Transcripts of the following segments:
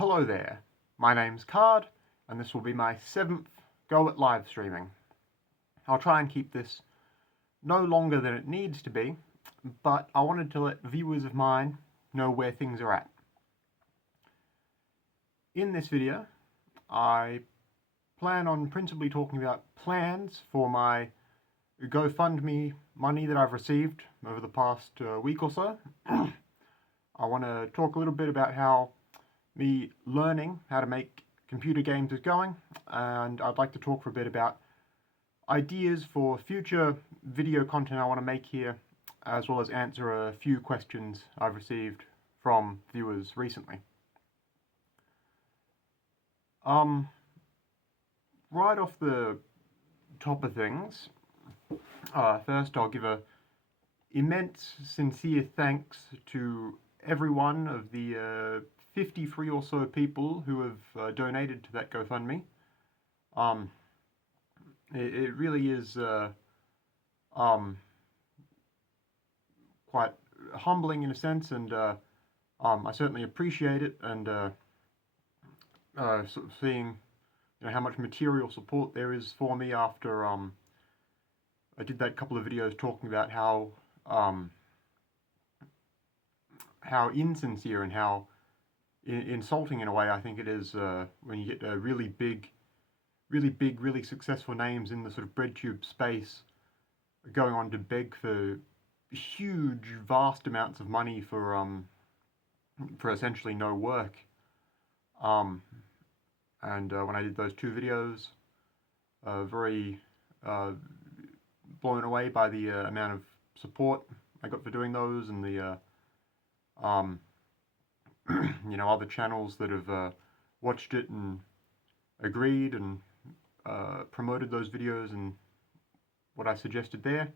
Hello there, my name's Card, and this will be my 7th go at live streaming. I'll try and keep this no longer than it needs to be, but I wanted to let viewers of mine know where things are at. In this video, I plan on principally talking about plans for my GoFundMe money that I've received over the past week or so. I want to talk a little bit about how me learning how to make computer games is going, and I'd like to talk for a bit about ideas for future video content I want to make here, as well as answer a few questions I've received from viewers recently. Right off the top of things, first I'll give a immense, sincere thanks to every one of the 53 or so people who have donated to that GoFundMe. It really is quite humbling in a sense, and I certainly appreciate it, and sort of seeing how much material support there is for me after I did that couple of videos talking about how insincere and how insulting in a way I think it is when you get really big, really successful names in the sort of breadtube space going on to beg for huge, vast amounts of money for essentially no work. And when I did those 2 videos, very blown away by the amount of support I got for doing those, and the other channels that have watched it and agreed and promoted those videos and what I suggested there.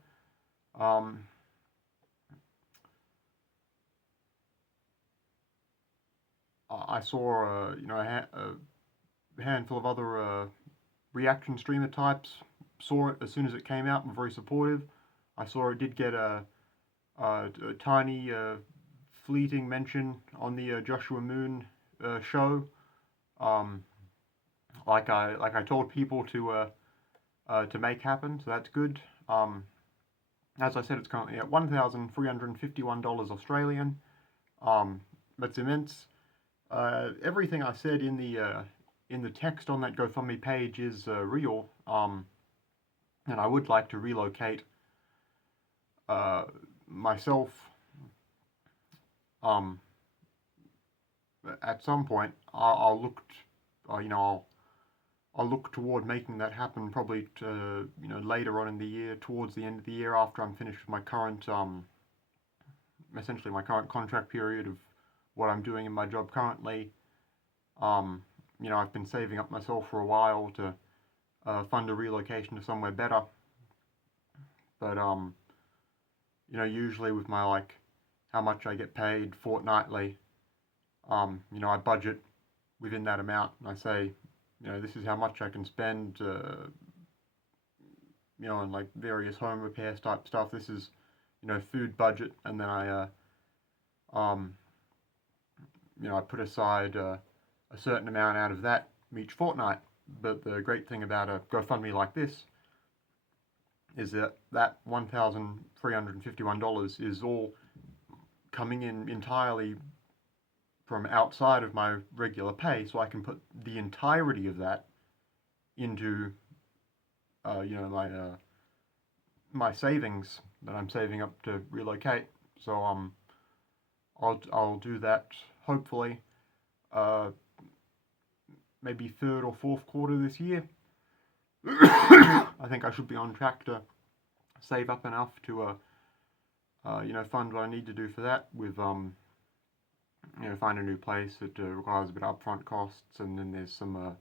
I saw a handful of other reaction streamer types saw it as soon as it came out and were very supportive. I saw it did get a tiny fleeting mention on the Joshua Moon show, like I told people to make happen, so that's good. As I said, it's currently at $1,351 Australian. That's immense. Everything I said in the text on that GoFundMe page is real, and I would like to relocate myself at some point. I'll look toward making that happen, probably later on in the year, towards the end of the year, after I'm finished with my current essentially my current contract period of what I'm doing in my job currently. I've been saving up myself for a while to fund a relocation to somewhere better, but usually with my how much I get paid fortnightly, I budget within that amount, and I say, this is how much I can spend, on various home repairs type stuff. This is, food budget, and then I put aside a certain amount out of that each fortnight. But the great thing about a GoFundMe like this is that $1,351 is all coming in entirely from outside of my regular pay, so I can put the entirety of that into my savings that I'm saving up to relocate. So I'll do that hopefully maybe 3rd or 4th quarter this year. I think I should be on track to save up enough to fund what I need to do for that, with find a new place that requires a bit of upfront costs, and then there's some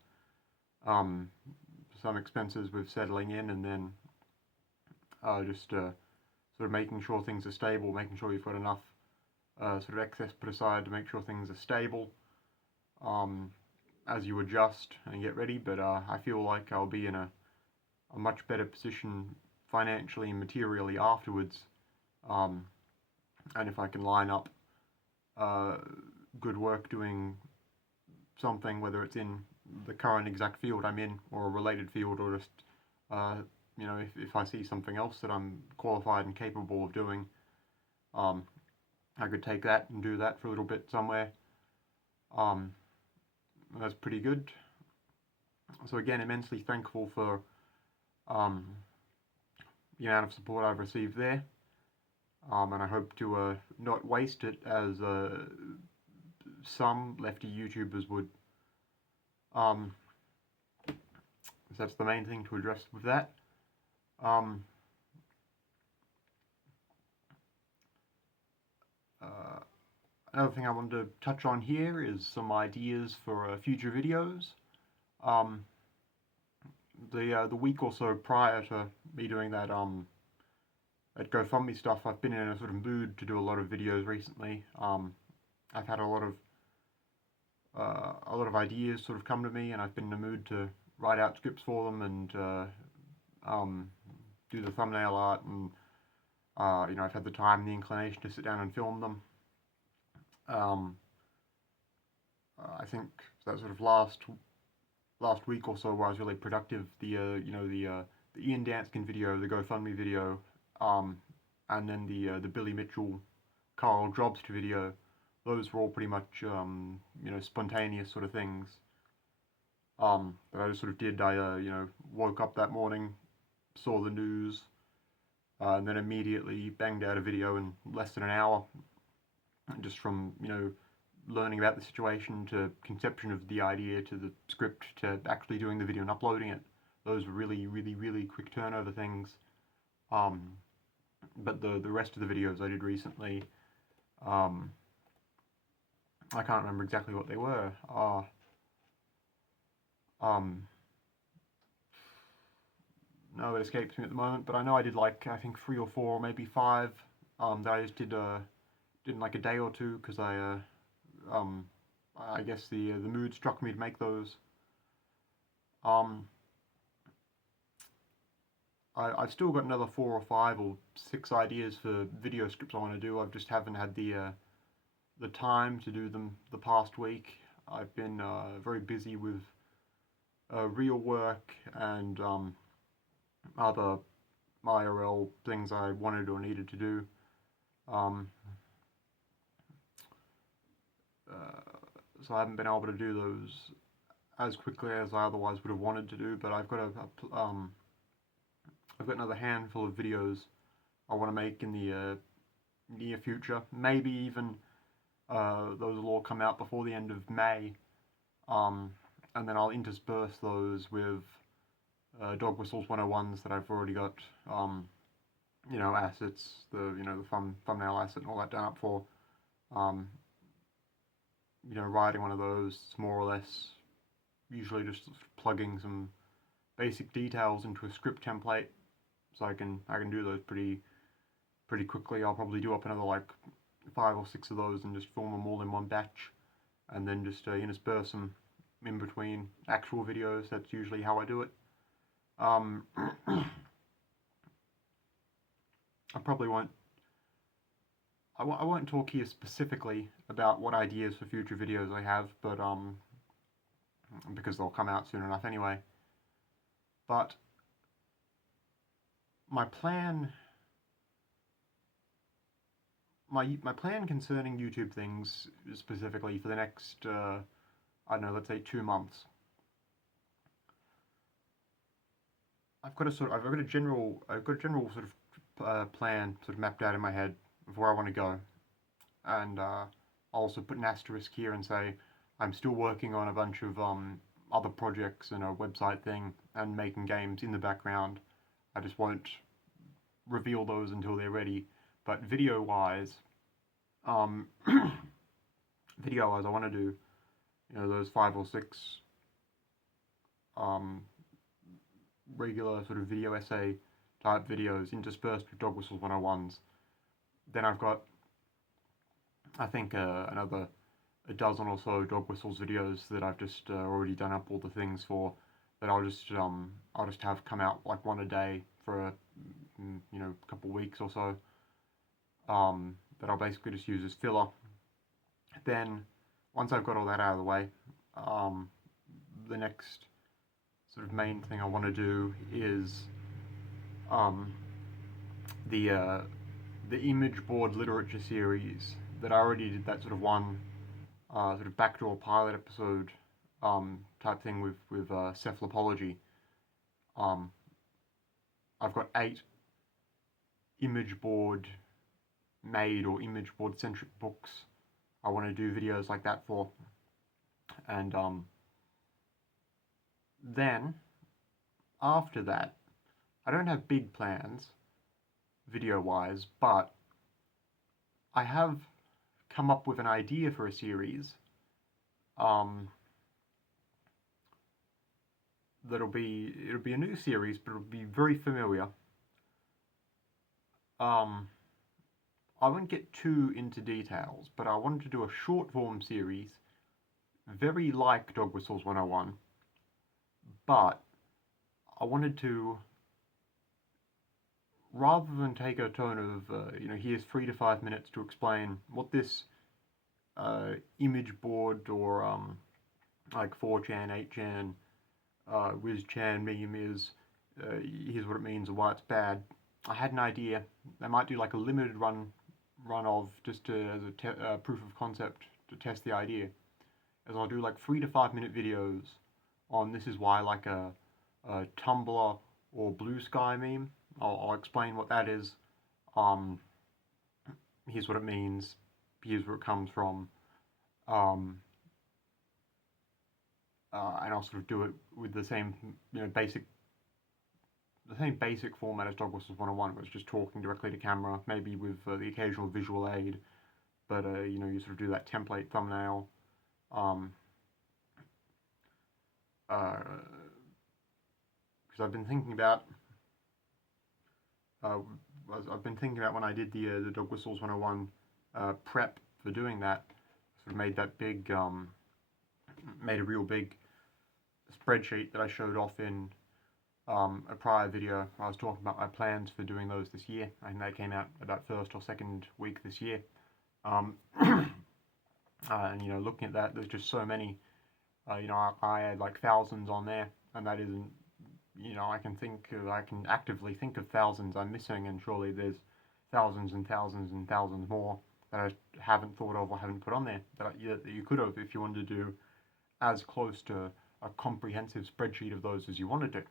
expenses with settling in, and then just sort of making sure things are stable, making sure you've got enough sort of excess put aside to make sure things are stable as you adjust and get ready. But I feel like I'll be in a much better position financially and materially afterwards, and if I can line up good work doing something, whether it's in the current exact field I'm in or a related field, or just you know, if I see something else that I'm qualified and capable of doing, I could take that and do that for a little bit somewhere. That's pretty good. So again, immensely thankful for the amount of support I've received there, and I hope to not waste it as some lefty YouTubers would. So that's the main thing to address with that. Another thing I wanted to touch on here is some ideas for future videos. The week or so prior to me doing that that GoFundMe stuff, I've been in a sort of mood to do a lot of videos recently. I've had a lot of ideas sort of come to me, and I've been in a mood to write out scripts for them and do the thumbnail art, and you know, I've had the time and the inclination to sit down and film them. I think that sort of last week or so where I was really productive, the Ian Danskin video, the GoFundMe video, and then the Billy Mitchell, Carl Jobst video, those were all pretty much you know, spontaneous sort of things that I just sort of did. I you know, woke up that morning, saw the news, and then immediately banged out a video in less than an hour, just from, you know, learning about the situation to conception of the idea to the script to actually doing the video and uploading it. Those were really, really, really quick turnover things. But the rest of the videos I did recently, I can't remember exactly what they were. No, it escapes me at the moment, but I know I did like, I think 3 or 4, maybe 5, that I just did in like a day or two, because I guess the mood struck me to make those. I've still got another 4 or 5 or 6 ideas for video scripts I want to do. I just haven't had the time to do them the past week. I've been very busy with real work and other IRL things I wanted or needed to do. So I haven't been able to do those as quickly as I otherwise would have wanted to do, but I've got I've got another handful of videos I want to make in the near future. Maybe even those will all come out before the end of May, and then I'll intersperse those with Dog Whistles 101s that I've already got, you know, assets, the thumbnail asset and all that done up for. You know, writing one of those, more or less, usually just plugging some basic details into a script template, so I can do those pretty quickly. I'll probably do up another like 5 or 6 of those and just film them all in one batch, and then just intersperse them in between actual videos. That's usually how I do it. I probably won't. I won't talk here specifically about what ideas for future videos I have, but because they'll come out soon enough anyway. But my plan concerning YouTube things, specifically for the next I don't know, let's say 2 months. I've got a general sort of plan sort of mapped out in my head of where I want to go, and I'll also put an asterisk here and say I'm still working on a bunch of other projects and a website thing and making games in the background. I just won't reveal those until they're ready. But video-wise, I want to do, you know, those 5 or 6 regular sort of video essay type videos interspersed with Dog Whistles 101s. Then I've got, I think, another a dozen or so Dog Whistles videos that I've just already done up all the things for, that I'll just have come out like one a day for a couple weeks or so, that I'll basically just use as filler. Then once I've got all that out of the way, the next sort of main thing I want to do is the image board literature series that I already did that sort of one sort of backdoor pilot episode type thing with cephalopology. I've got 8 image board made or image board centric books I want to do videos like that for, and then after that I don't have big plans video wise, but I have come up with an idea for a series it'll be a new series, but it'll be very familiar. I won't get too into details, but I wanted to do a short form series, very like Dog Whistles 101, but I wanted to, rather than take a tone of, here's 3 to 5 minutes to explain what this image board or like 4chan, 8chan, WizChan meme is, here's what it means and why it's bad. I had an idea. I might do like a limited run of just as a proof of concept to test the idea. As I'll do like 3 to 5 minute videos on this is why, like a Tumblr or Blue Sky meme. I'll explain what that is. Here's what it means. Here's where it comes from. And I'll sort of do it with the same, basic format as Dog Whistles 101, where it's just talking directly to camera, maybe with the occasional visual aid, but you sort of do that template thumbnail. Because I've been thinking about when I did the Dog Whistles 101 prep for doing that, sort of made that big, made a real big spreadsheet that I showed off in a prior video. I was talking about my plans for doing those this year, and they came out about first or second week this year. And looking at that, there's just so many. I had like thousands on there, and that isn't. I can actively think of thousands I'm missing, and surely there's thousands and thousands and thousands more that I haven't thought of or haven't put on there that you could have if you wanted to do as close to a comprehensive spreadsheet of those as you wanted to.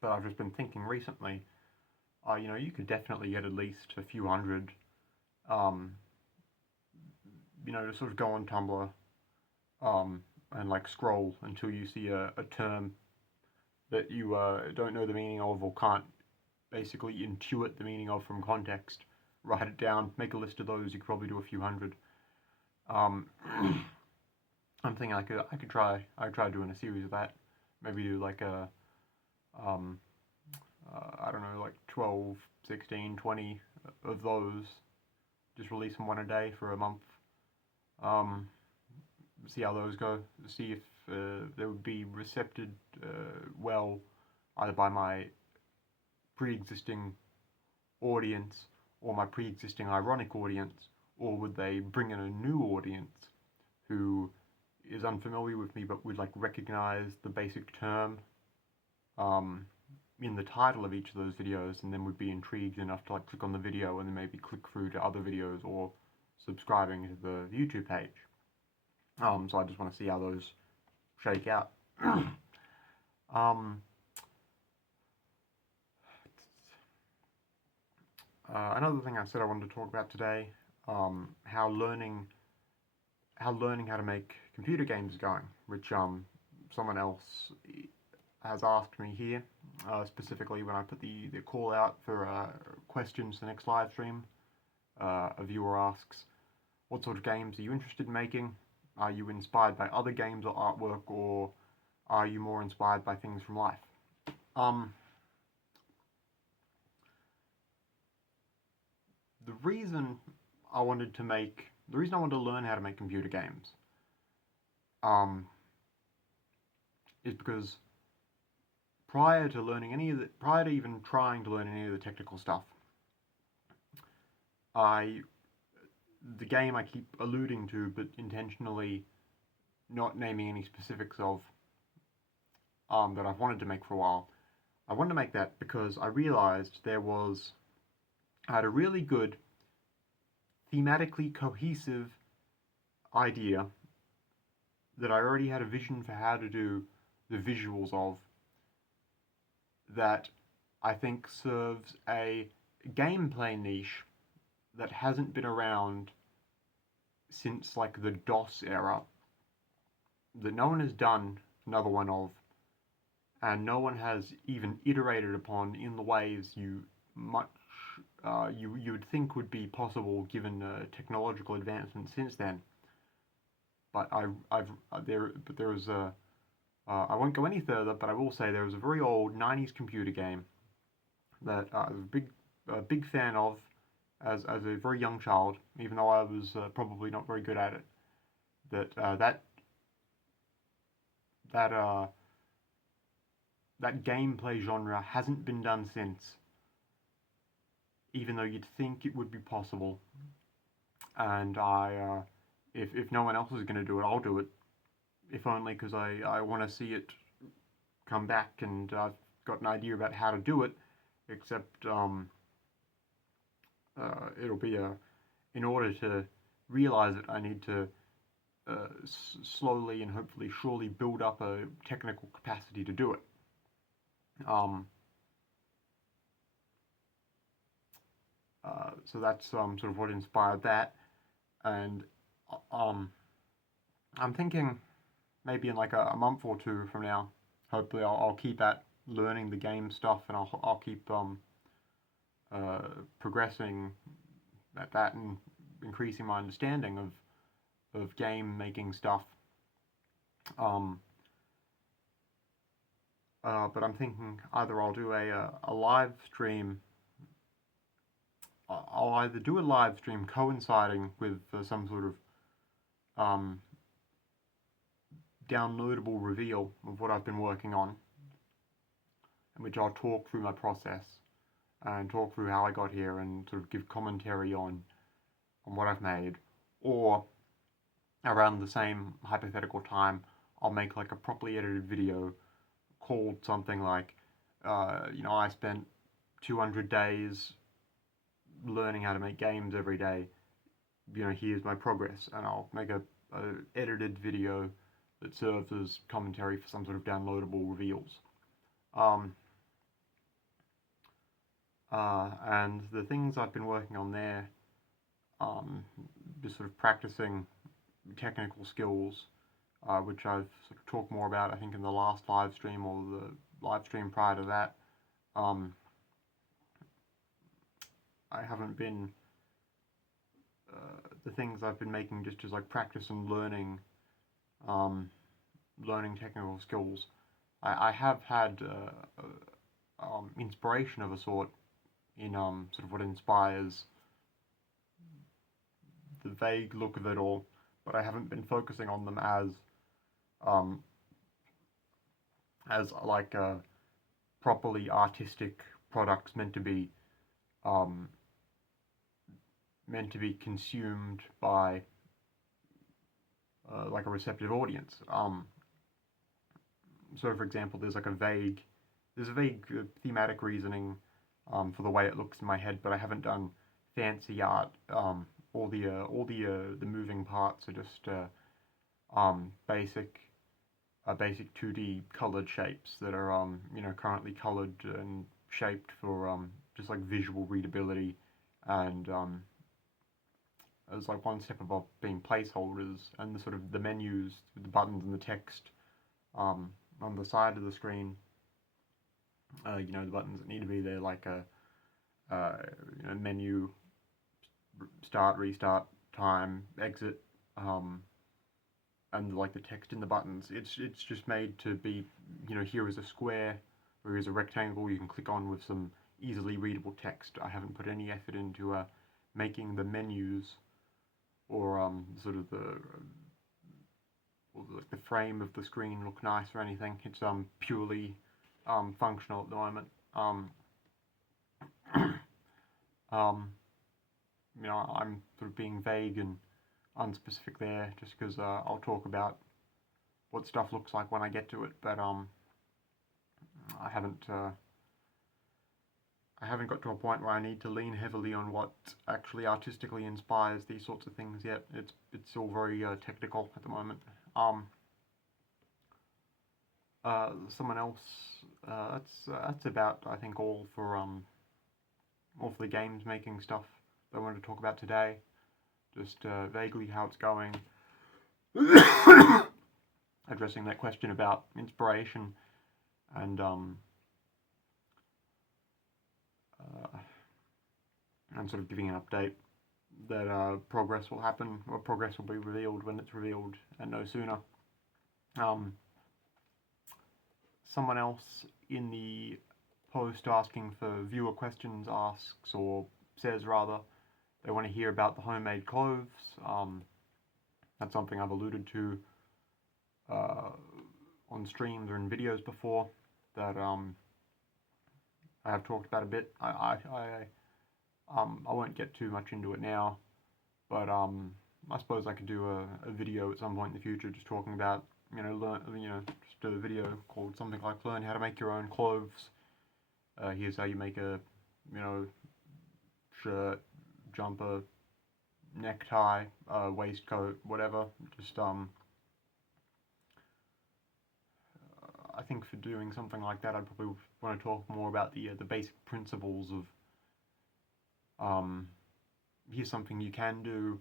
But I've just been thinking recently, you could definitely get at least a few hundred, to sort of go on Tumblr, and like scroll until you see a term that you don't know the meaning of or can't basically intuit the meaning of from context. Write it down, make a list of those. You could probably do a few hundred. I'm thinking I could try doing a series of that. Maybe do like a I don't know, like 12, 16, 20 of those. Just release them one a day for a month. See how those go. See if they would be recepted well, either by my pre-existing audience or my pre-existing ironic audience, or would they bring in a new audience who is unfamiliar with me but would like recognize the basic term in the title of each of those videos, and then would be intrigued enough to like click on the video and then maybe click through to other videos or subscribing to the YouTube page. So I just want to see how those shake out. Another thing I said I wanted to talk about today, how learning how to make computer games is going, which someone else has asked me here, specifically when I put the call out for questions for the next live stream. A viewer asks, what sort of games are you interested in making? Are you inspired by other games or artwork, or are you more inspired by things from life? The reason I wanted to learn how to make computer games is because prior to even trying to learn any of the technical stuff, the game I keep alluding to, but intentionally not naming any specifics of that I've wanted to make for a while. I wanted to make that because I realized I had a really good thematically cohesive idea that I already had a vision for how to do the visuals of, that I think serves a gameplay niche that hasn't been around since like the DOS era, that no one has done another one of, and no one has even iterated upon in the ways you would think would be possible given technological advancements since then. But there was a I won't go any further, but I will say there was a very old '90s computer game that I was a big fan of as a very young child, even though I was probably not very good at it. That that gameplay genre hasn't been done since, even though you'd think it would be possible. And if no one else is going to do it, I'll do it. If only because I want to see it come back, and I've got an idea about how to do it. Except it'll be in order to realize it, I need to slowly and hopefully surely build up a technical capacity to do it. So that's sort of what inspired that, and I'm thinking maybe in like a month or two from now, hopefully I'll keep at learning the game stuff, and I'll keep progressing at that and increasing my understanding of game making stuff. But I'm thinking either I'll do a live stream. I'll either do a live stream coinciding with some sort of downloadable reveal of what I've been working on, in which I'll talk through my process and talk through how I got here and sort of give commentary on what I've made, or around the same hypothetical time I'll make like a properly edited video called something like I spent 200 days learning how to make games every day, here's my progress, and I'll make a edited video that serves as commentary for some sort of downloadable reveals. And the things I've been working on there, just sort of practicing technical skills, which I've sort of talked more about, I think, in the last live stream or the live stream prior to that. I haven't been the things I've been making just as like practice and learning technical skills. I have had inspiration of a sort in sort of what inspires the vague look of it all, but I haven't been focusing on them as like properly artistic products meant to be consumed by like a receptive audience. So, for example, there's a vague thematic reasoning for the way it looks in my head, but I haven't done fancy art. All the moving parts are just basic 2D colored shapes that are currently colored and shaped for just like visual readability, and as like one step above being placeholders, and the sort of the menus, the buttons and the text on the side of the screen. The buttons that need to be there, like a menu, start, restart, time, exit, and like the text in the buttons. It's just made to be, here is a square, or here's a rectangle you can click on with some easily readable text. I haven't put any effort into making the menus or sort of the frame of the screen look nice or anything. It's purely functional at the moment. I'm sort of being vague and unspecific there, just because I'll talk about what stuff looks like when I get to it, but I haven't got to a point where I need to lean heavily on what actually artistically inspires these sorts of things yet. It's all very technical at the moment. Someone else. That's about, I think, all for the games making stuff that I wanted to talk about today. Just vaguely how it's going. Addressing that question about inspiration and sort of giving an update that progress will happen, or progress will be revealed when it's revealed, and no sooner. Someone else in the post asking for viewer questions asks, or says rather, they want to hear about the homemade clothes. That's something I've alluded to on streams or in videos before, that I have talked about a bit. I won't get too much into it now, but I suppose I could do a video at some point in the future just talking about, just a video called something like Learn How to Make Your Own Clothes. Here's how you make a, shirt, jumper, necktie, waistcoat, whatever. Just, I think for doing something like that, I'd probably want to talk more about the basic principles of, here's something you can do,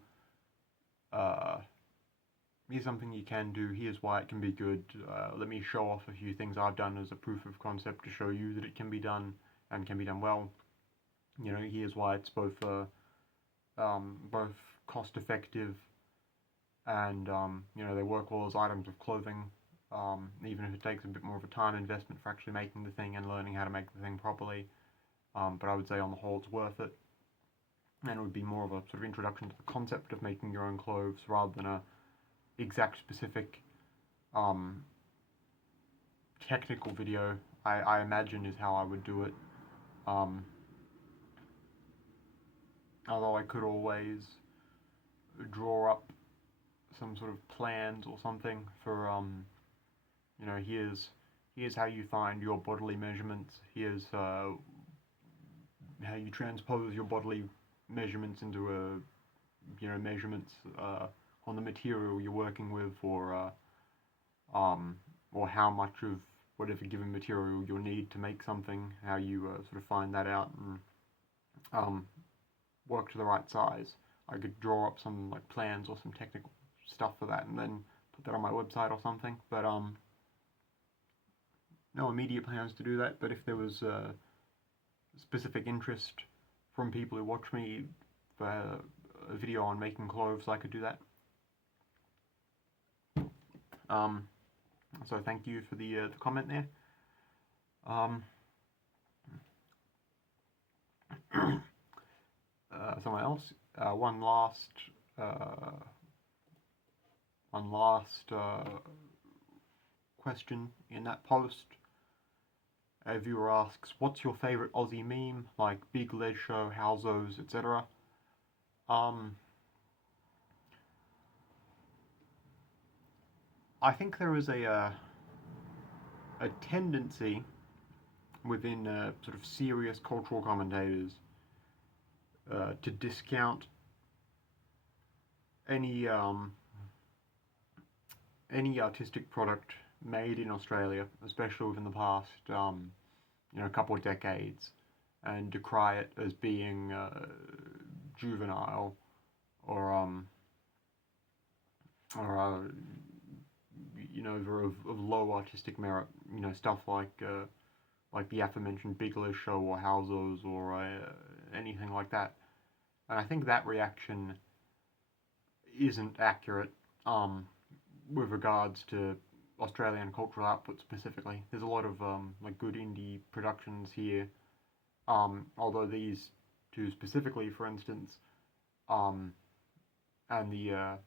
here's something you can do, here's why it can be good, let me show off a few things I've done as a proof of concept to show you that it can be done, and can be done well. Here's why it's both cost effective and, they work well as items of clothing, even if it takes a bit more of a time investment for actually making the thing and learning how to make the thing properly. But I would say on the whole it's worth it, and it would be more of a sort of introduction to the concept of making your own clothes rather than a exact specific technical video, I imagine, is how I would do it. Although I could always draw up some sort of plans or something for, here's how you find your bodily measurements, here's how you transpose your bodily measurements into measurements on the material you're working with, or how much of whatever given material you'll need to make something, how you sort of find that out and work to the right size. I could draw up some plans or some technical stuff for that and then put that on my website or something, but no immediate plans to do that. But if there was specific interest from people who watch me for a video on making clothes, I could do that. So thank you for the comment there. Someone else. One last question in that post. A viewer asks, what's your favourite Aussie meme, like Big Lead Show, Howzos, etc.? I think there is a tendency within sort of serious cultural commentators to discount any artistic product made in Australia, especially within the past couple of decades, and decry it as being juvenile or of low artistic merit. Stuff like the aforementioned Big Lead Show or Howzos or anything like that. And I think that reaction isn't accurate with regards to Australian cultural output specifically. There's a lot of good indie productions here, although these two specifically, for instance, and the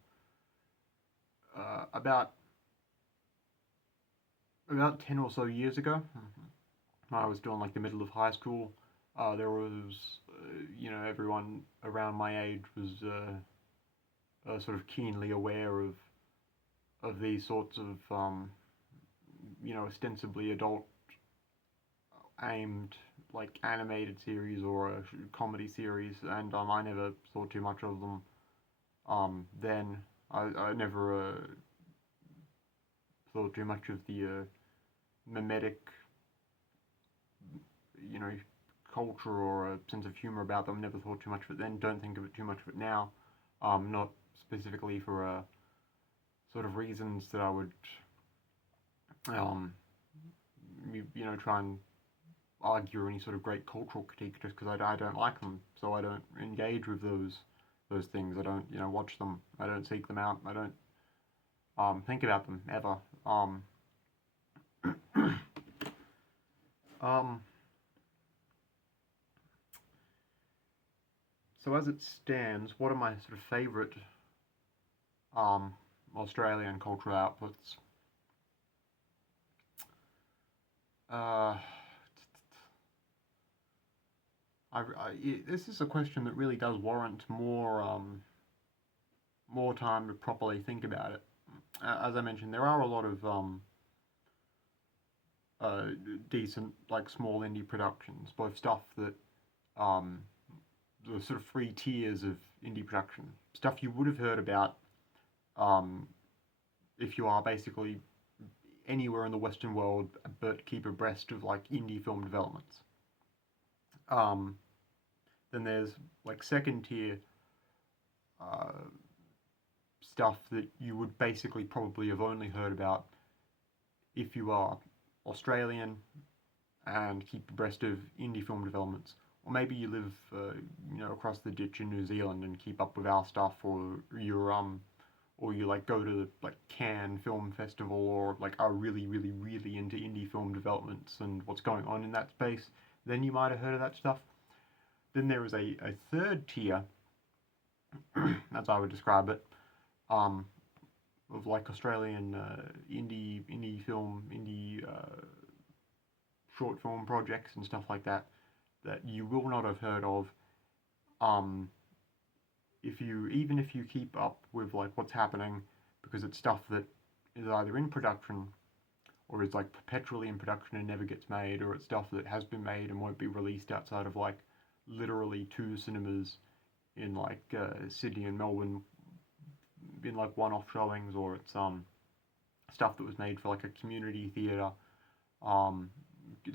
about 10 or so years ago, I was doing the middle of high school. There was, everyone around my age was sort of keenly aware of these sorts of ostensibly adult aimed like animated series or a comedy series, and I never thought too much of them. Then I never thought too much of the mimetic, culture or a sense of humor about them. Never thought too much of it then. Don't think of it too much of it now. Not specifically for sort of reasons that I would, try and argue any sort of great cultural critique just because I don't like them, so I don't engage with those things. I don't watch them. I don't seek them out. I don't think about them ever. So as it stands, what are my sort of favourite Australian cultural outputs? This is a question that really does warrant more time to properly think about it. As I mentioned, there are a lot of decent, like, small indie productions, both stuff that the sort of three tiers of indie production, stuff you would have heard about if you are basically anywhere in the Western world, but keep abreast of like indie film developments. Then there's like second tier stuff that you would basically probably have only heard about if you are Australian and keep abreast of indie film developments, or maybe you live across the ditch in New Zealand and keep up with our stuff, or you like go to like Cannes Film Festival, or like are really really really into indie film developments and what's going on in that space. Then you might have heard of that stuff. Then there is a third tier, as I would describe it, of like Australian indie film, indie short film projects and stuff like that you will not have heard of even if you keep up with like what's happening, because it's stuff that is either in production or is like perpetually in production and never gets made, or it's stuff that has been made and won't be released outside of like literally 2 cinemas in like Sydney and Melbourne in like one-off showings, or it's stuff that was made for like a community theatre,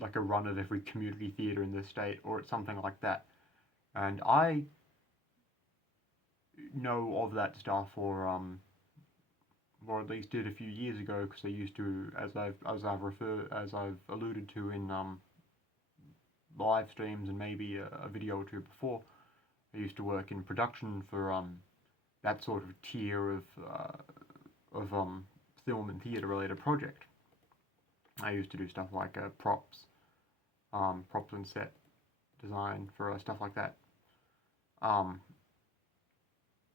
like a run of every community theatre in the state, or it's something like that. And I know of that stuff, or at least did a few years ago, because I used to, as I've alluded to in live streams and maybe a video or two before, I used to work in production for that sort of tier of film and theatre related project. I used to do stuff like props and set design for stuff like that.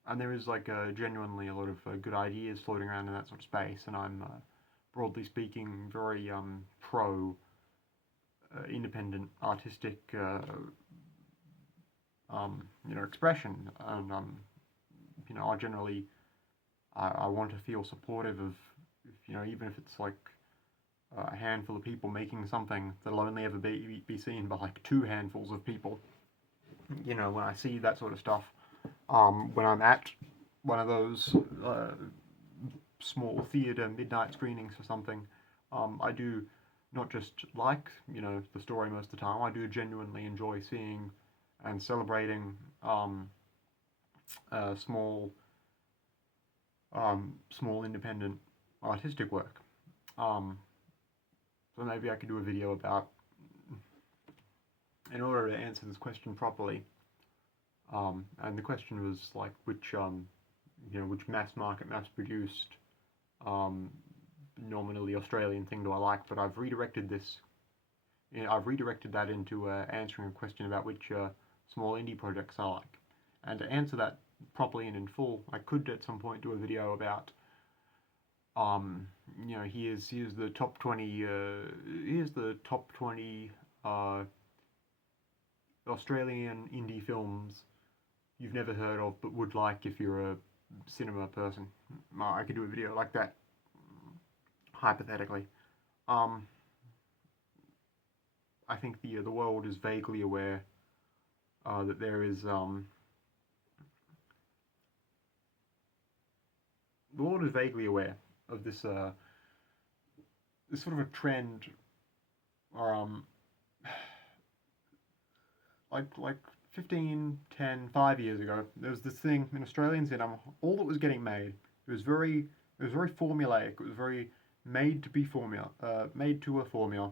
And there is like genuinely a lot of good ideas floating around in that sort of space, and I'm broadly speaking very pro independent artistic expression, and I generally I want to feel supportive of, even if it's like a handful of people making something that'll only ever be seen by like 2 handfuls of people. When I see that sort of stuff, when I'm at one of those small theatre midnight screenings or something, I do not just like the story most of the time. I do genuinely enjoy seeing and celebrating small independent artistic work. So maybe I could do a video about, in order to answer this question properly, and the question was like which mass market, mass produced, nominally Australian thing do I like, but I've redirected that into answering a question about which small indie projects I like. And to answer that properly and in full, I could at some point do a video about here's the top 20 Australian indie films you've never heard of but would like if you're a cinema person. I could do a video like that. hypothetically. Um, I think the world is vaguely aware that there is the world is vaguely aware of this sort of a trend, or like 15, 10, 5 years ago, there was this thing in Australian cinema. All that was getting made, it was very formulaic. It was very made to a formula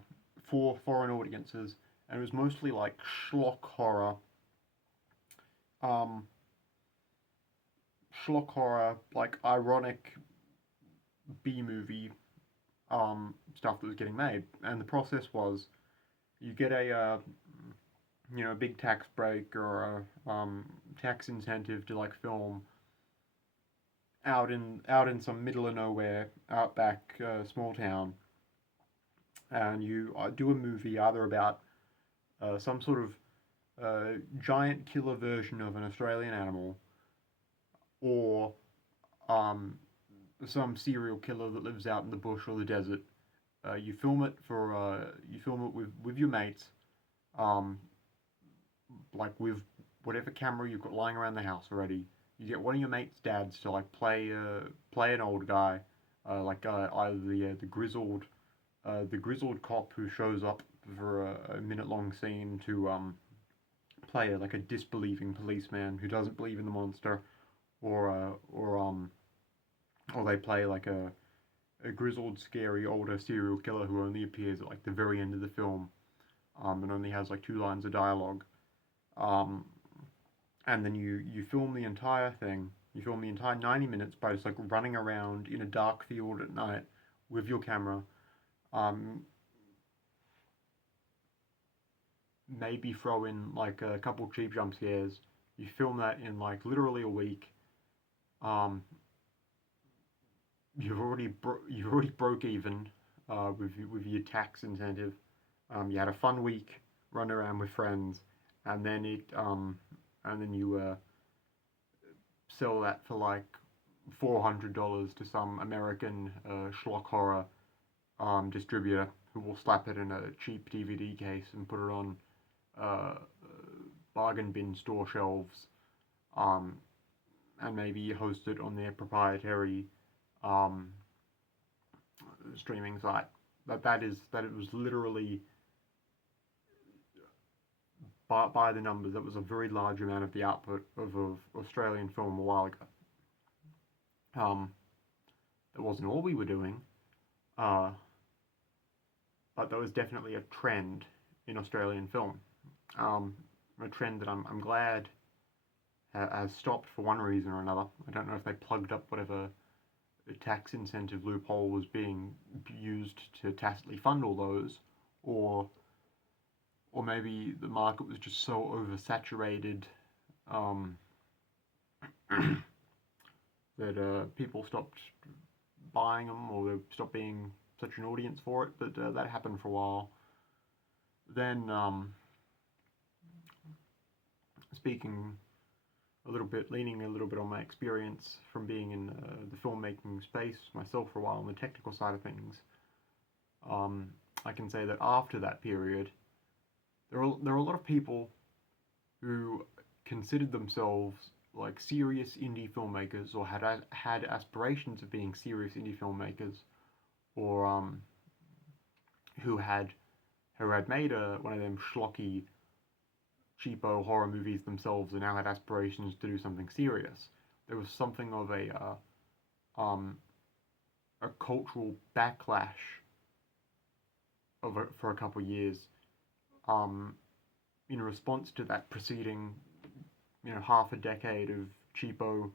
for foreign audiences, and it was mostly like schlock horror, um, like ironic B movie stuff that was getting made. And the process was you get a big tax break or a tax incentive to like film out in some middle of nowhere outback small town, and you do a movie either about some sort of giant killer version of an Australian animal, or um, some serial killer that lives out in the bush or the desert. You film it with your mates, um, like with whatever camera you've got lying around the house already. You get one of your mates' dads to like play an old guy, either the grizzled cop who shows up for a minute long scene to play like a disbelieving policeman who doesn't believe in the monster, or they play like a grizzled, scary older serial killer who only appears at like the very end of the film, and only has like two lines of dialogue. Um, and then you film the entire thing. You film the entire 90 minutes by just like running around in a dark field at night with your camera. Um, Maybe throw in like a couple cheap jump scares. You film that in like literally a week. Um, you've already broke even with your tax incentive. You had a fun week, run around with friends, and then you sell that for like $400 to some American schlock horror distributor who will slap it in a cheap DVD case and put it on uh, bargain bin store shelves, um, and maybe host it on their proprietary um, streaming site. That it was literally by the numbers. That was a very large amount of the output of Australian film a while ago. That wasn't all we were doing, uh, but that was definitely a trend in Australian film. Um, a trend that I'm glad has stopped for one reason or another. I don't know if they plugged up whatever tax incentive loophole was being used to tacitly fund all those, or maybe the market was just so oversaturated um, that people stopped buying them, or they stopped being such an audience for it. But that happened for a while. Then, speaking leaning a little bit on my experience from being in the filmmaking space myself for a while on the technical side of things, I can say that after that period, there are a lot of people who considered themselves like serious indie filmmakers, or had aspirations of being serious indie filmmakers, or who had made one of them schlocky, cheapo horror movies themselves, and now had aspirations to do something serious. There was something of a cultural backlash for a couple of years, um, in response to that preceding, half a decade of cheapo,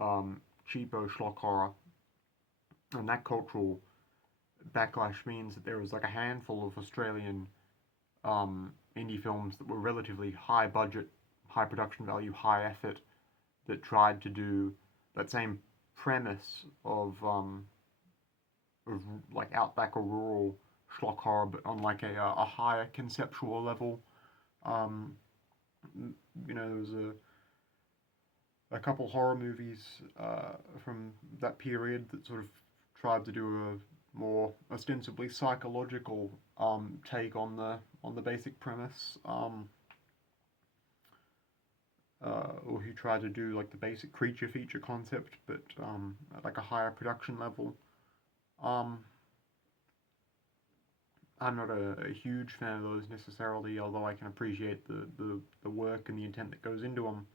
cheapo schlock horror. And that cultural backlash means that there was like a handful of Australian indie films that were relatively high budget, high production value, high effort, that tried to do that same premise of like outback or rural schlock horror, but on like a higher conceptual level. Um, there was a couple horror movies from that period that sort of tried to do more ostensibly psychological take on the basic premise, or who try to do like the basic creature feature concept, but at like a higher production level. I'm not a huge fan of those necessarily, although I can appreciate the work and the intent that goes into them.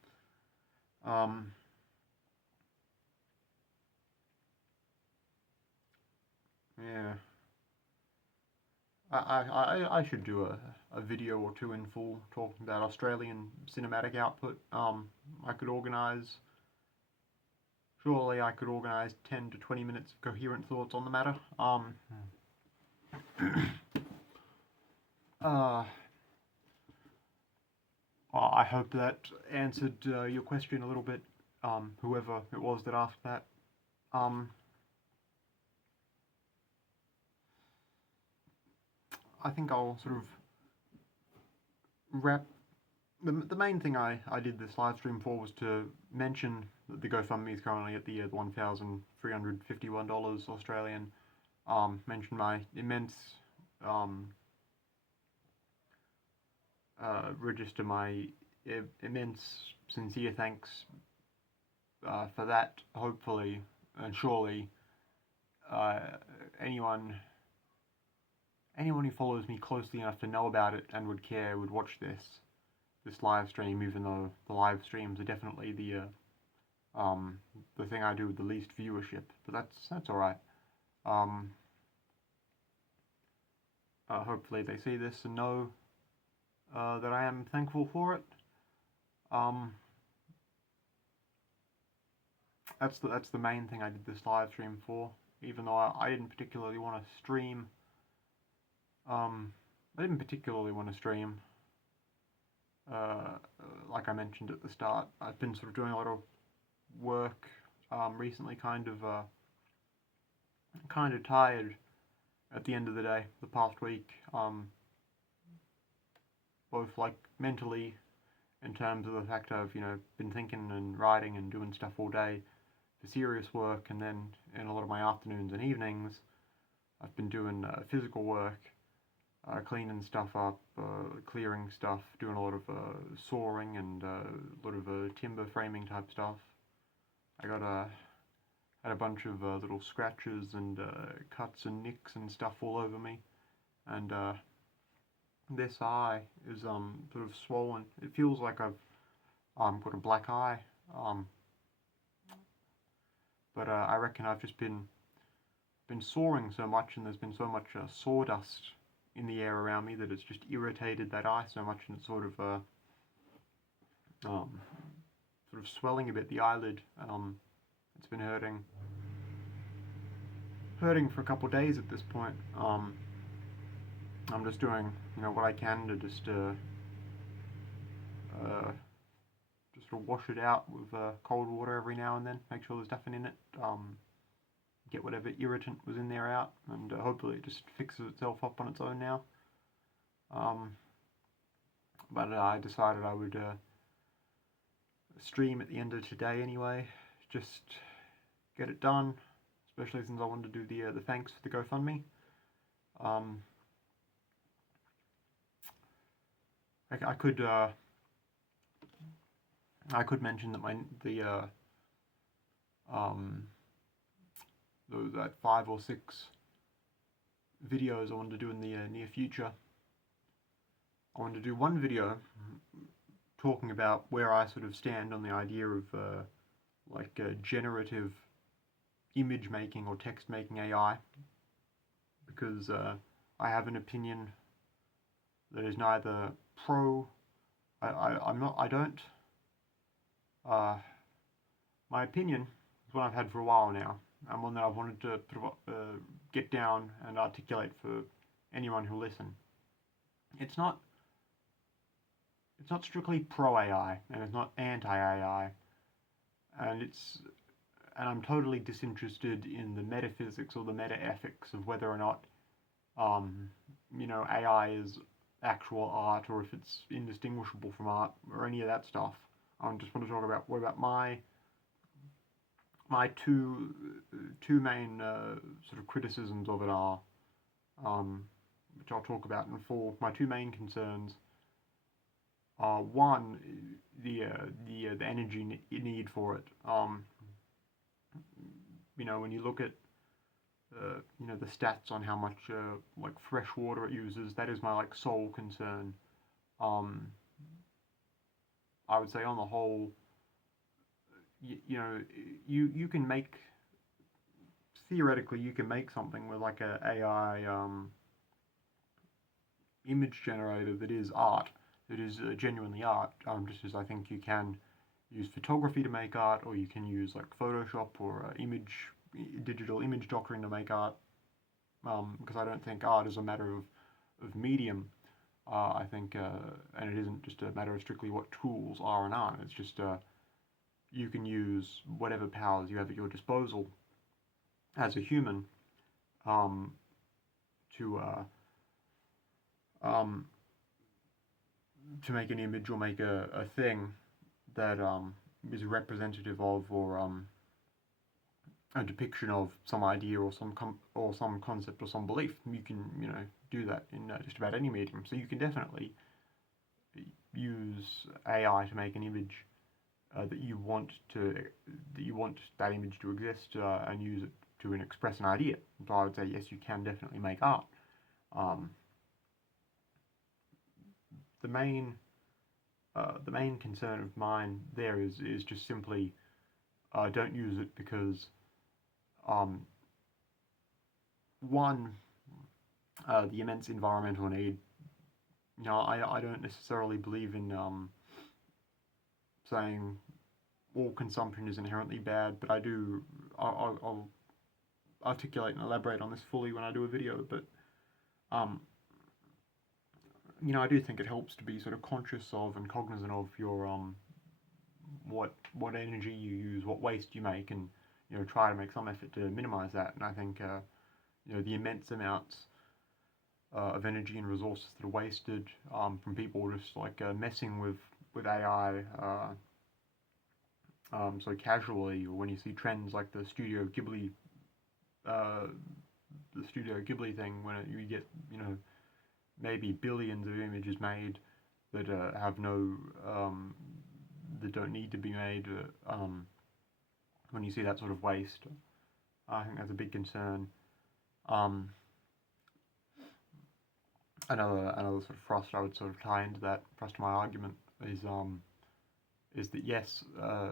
Yeah. I should do a video or two in full talking about Australian cinematic output. I could organise, surely I could organise 10 to 20 minutes of coherent thoughts on the matter. I hope that answered your question a little bit, whoever it was that asked that. I think I'll sort of wrap. The main thing I did this live stream for was to mention that the GoFundMe is currently at the $1,351 Australian. Mention my immense, register my immense sincere thanks for that, hopefully, and surely anyone who follows me closely enough to know about it and would care would watch this live stream, even though the live streams are definitely the thing I do with the least viewership, but that's all right. Hopefully they see this and know that I am thankful for it. That's the main thing I did this live stream for, even though I didn't particularly want to stream. Like I mentioned at the start, I've been sort of doing a lot of work recently, kind of tired at the end of the day, the past week, both like mentally, in terms of the fact I've been thinking and writing and doing stuff all day for serious work, and then in a lot of my afternoons and evenings I've been doing physical work, cleaning stuff up, clearing stuff, doing a lot of sawing and a lot of timber framing type stuff. I had a bunch of little scratches and cuts and nicks and stuff all over me, and this eye is sort of swollen. It feels like I've got a black eye, but I reckon I've just been sawing so much, and there's been so much sawdust in the air around me that it's just irritated that eye so much, and it's sort of swelling a bit, the eyelid. It's been hurting for a couple of days at this point. I'm just doing what I can to just sort of wash it out with cold water every now and then, make sure there's nothing in it, get whatever irritant was in there out, and hopefully it just fixes itself up on its own now. But I decided I would stream at the end of today anyway, just get it done, especially since I wanted to do the thanks for the GoFundMe. I could mention that that 5 or 6 videos I wanted to do in the near future. I wanted to do one video talking about where I sort of stand on the idea of generative image making or text making AI, because I have an opinion that is neither pro. My opinion is one I've had for a while now, and one that I've wanted to get down and articulate for anyone who'll listen. It's not strictly pro AI, and it's not anti AI, and I'm totally disinterested in the metaphysics or the meta ethics of whether or not AI is actual art, or if it's indistinguishable from art, or any of that stuff. I just want to talk about my my two main sort of criticisms of it are, which I'll talk about in full. My two main concerns are, one, the energy need for it. When you look at the stats on how much like fresh water it uses, that is my like sole concern. I would say on the whole, you can make, theoretically you can make something with like a AI image generator that is art, that is genuinely art, just as I think you can use photography to make art, or you can use like Photoshop or digital image doctoring to make art, because I don't think art is a matter of medium. I think, and it isn't just a matter of strictly what tools are and aren't, it's just you can use whatever powers you have at your disposal as a human to make an image or make a thing that is representative of, or a depiction of some idea or some concept or some belief. You can do that in just about any medium. So you can definitely use AI to make an image that you want that image to exist, and use it to express an idea. So I would say yes, you can definitely make art. The main concern of mine there is just simply don't use it because one, the immense environmental need. I don't necessarily believe in saying all consumption is inherently bad, but I'll articulate and elaborate on this fully when I do a video. But I do think it helps to be sort of conscious of and cognizant of your what energy you use, what waste you make, and try to make some effort to minimize that. And I think the immense amounts of energy and resources that are wasted from people just like messing with AI so casually, or when you see trends like the Studio Ghibli thing, when you get maybe billions of images made that have no that don't need to be made. When you see that sort of waste, I think that's a big concern. Another sort of thrust I would sort of tie into that, thrust to my argument, is that yes,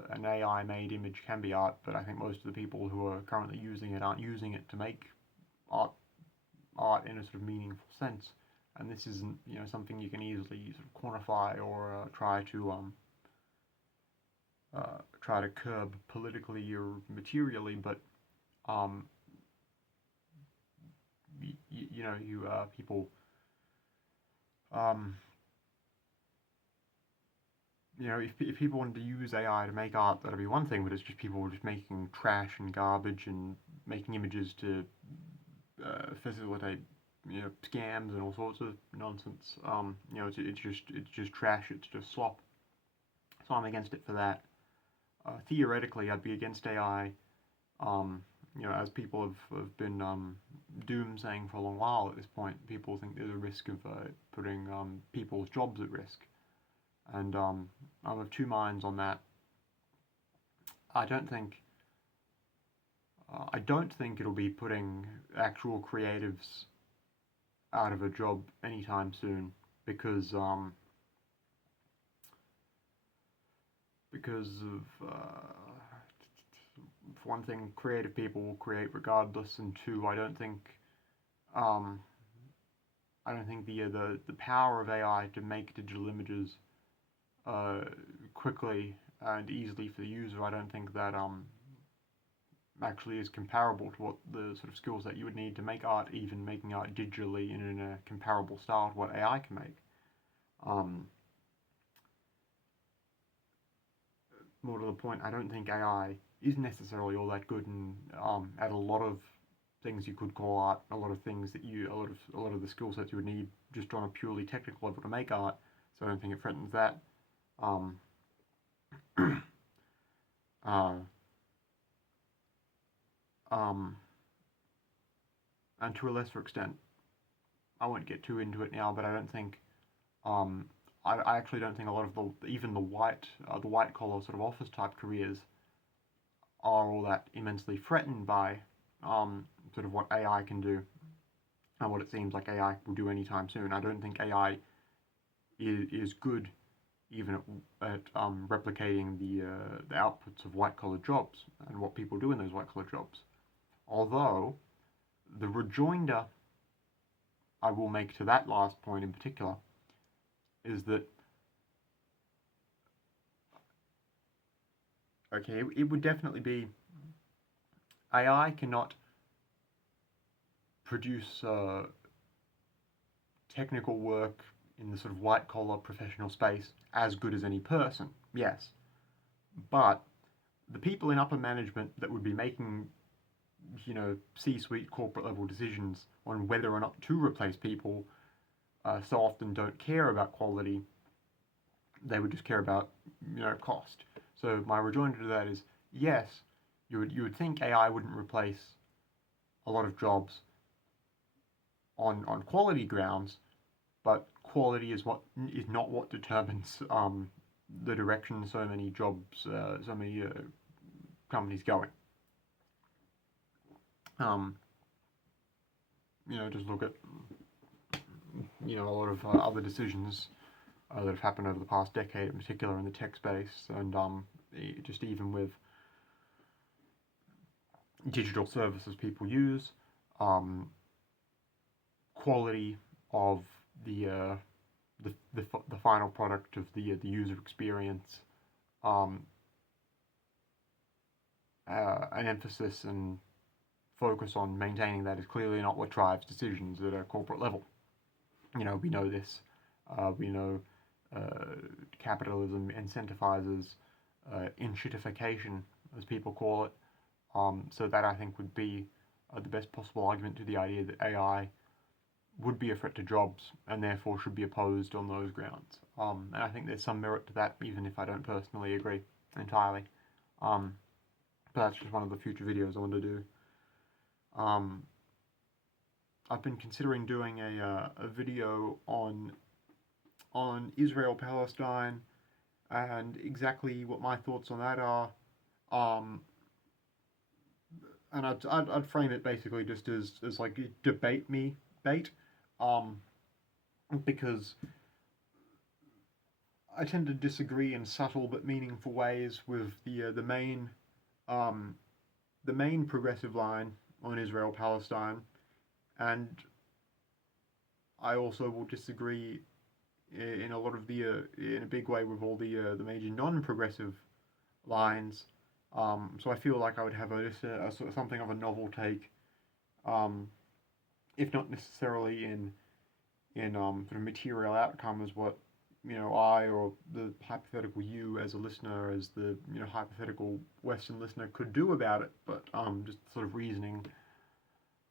an AI-made image can be art, but I think most of the people who are currently using it aren't using it to make art in a sort of meaningful sense. And this isn't something you can easily sort of quantify or try to curb politically or materially, but people if people wanted to use AI to make art, that'd be one thing, but it's just people just making trash and garbage and making images to facilitate scams and all sorts of nonsense. It's just trash. It's just slop. So I'm against it for that. Theoretically, I'd be against AI. As people have been doom-saying for a long while at this point, people think there's a risk of putting people's jobs at risk. And I'm of two minds on that. I don't think it'll be putting actual creatives out of a job anytime soon, because of for one thing, creative people will create regardless, and two, I don't think the power of AI to make digital images quickly and easily for the user, I don't think that actually is comparable to what the sort of skills that you would need to make art, even making art digitally in a comparable style to what AI can make. More to the point, I don't think AI is necessarily all that good and at a lot of things you could call art, a lot of things that a lot of the skill sets you would need just on a purely technical level to make art. So I don't think it threatens that. and to a lesser extent, I won't get too into it now, but I don't think, I actually don't think a lot of even the white collar sort of office type careers are all that immensely threatened by sort of what AI can do and what it seems like AI will do anytime soon. I don't think AI is good even at replicating the outputs of white collar jobs and what people do in those white collar jobs. Although the rejoinder I will make to that last point in particular is that, okay, it would definitely be, AI cannot produce technical work in the sort of white collar professional space as good as any person, yes, but the people in upper management that would be making, C-suite corporate level decisions on whether or not to replace people so often don't care about quality. They would just care about, cost. So my rejoinder to that is, yes, you would think AI wouldn't replace a lot of jobs on quality grounds, but quality is not what determines the direction so many jobs, so many companies going. Just look at a lot of other decisions that have happened over the past decade, in particular in the tech space, and just even with digital services people use, quality of the final product of the user experience, an emphasis and focus on maintaining that is clearly not what drives decisions at a corporate level. We know this. We know capitalism incentivizes inshitification, as people call it. So that, I think, would be the best possible argument to the idea that AI would be a threat to jobs and therefore should be opposed on those grounds. And I think there's some merit to that, even if I don't personally agree entirely. But that's just one of the future videos I want to do. I've been considering doing a video on Israel-Palestine and exactly what my thoughts on that are. And I'd frame it basically just as like debate me bait, because I tend to disagree in subtle but meaningful ways with the main progressive line on Israel-Palestine, and I also will disagree in a lot of in a big way with all the major non-progressive lines. So I feel like I would have a sort of something of a novel take, if not necessarily in sort of material outcome as what I or the hypothetical you as a listener, as the hypothetical Western listener could do about it, but just sort of reasoning.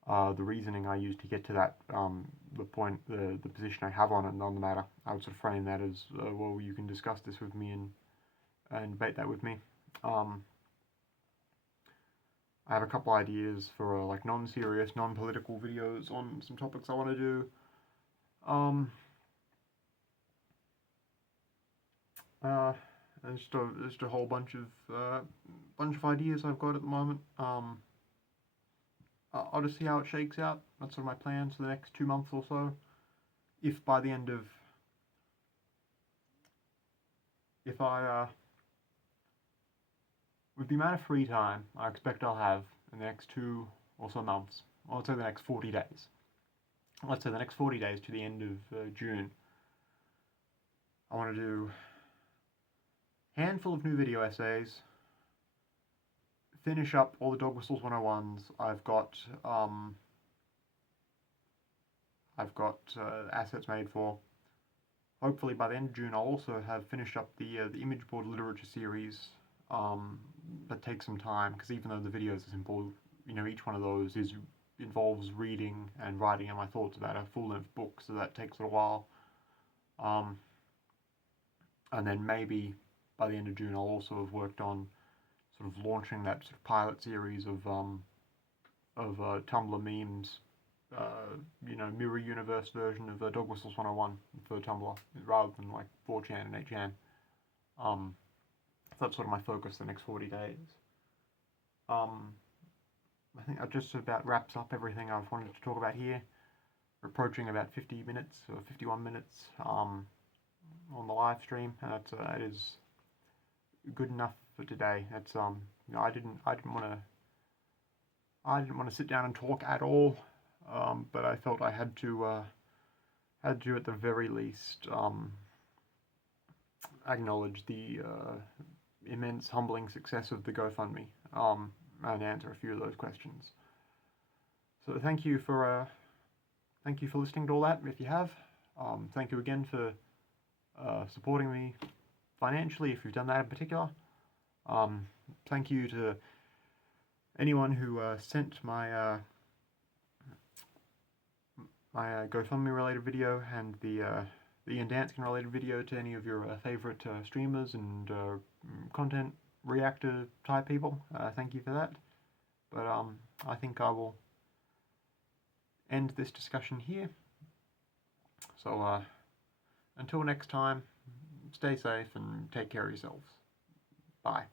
The reasoning I use to get to that, the position I have on the matter, I would sort of frame that as, well, you can discuss this with me and debate that with me. I have a couple ideas for like non-serious, non-political videos on some topics I want to do. And just a whole bunch of ideas I've got at the moment. I'll just see how it shakes out. That's sort of my plans for the next 2 months or so. If by the end of, with the amount of free time I expect I'll have in the next 2 or so months, or let's say the next 40 days. Let's say the next 40 days to the end of June, I want to do a handful of new video essays, finish up all the Dog Whistles 101s. I've got assets made for. Hopefully by the end of June I'll also have finished up the image board literature series. That takes some time, because even though the videos are simple, each one of those involves reading and writing out my thoughts about a full-length book, so that takes a while. And then maybe by the end of June I'll also have worked on sort of launching that sort of pilot series of of Tumblr memes, you know, mirror universe version of Dog Whistles 101 for Tumblr, rather than like 4chan and 8chan. That's sort of my focus the next 40 days. I think that just about wraps up everything I've wanted to talk about here. We're approaching about 50 minutes or 51 minutes on the live stream, and that is good enough for today. That's you know, I didn't want to sit down and talk at all, but I felt I had to at the very least acknowledge the immense humbling success of the GoFundMe, and answer a few of those questions. So thank you for listening to all that. If you have, thank you again for supporting me financially, if you've done that in particular. Thank you to anyone who sent my my GoFundMe related video and the Ian Danskin related video to any of your favorite streamers and content reactor type people. Thank you for that. But I think I will end this discussion here. So until next time, stay safe and take care of yourselves. Bye.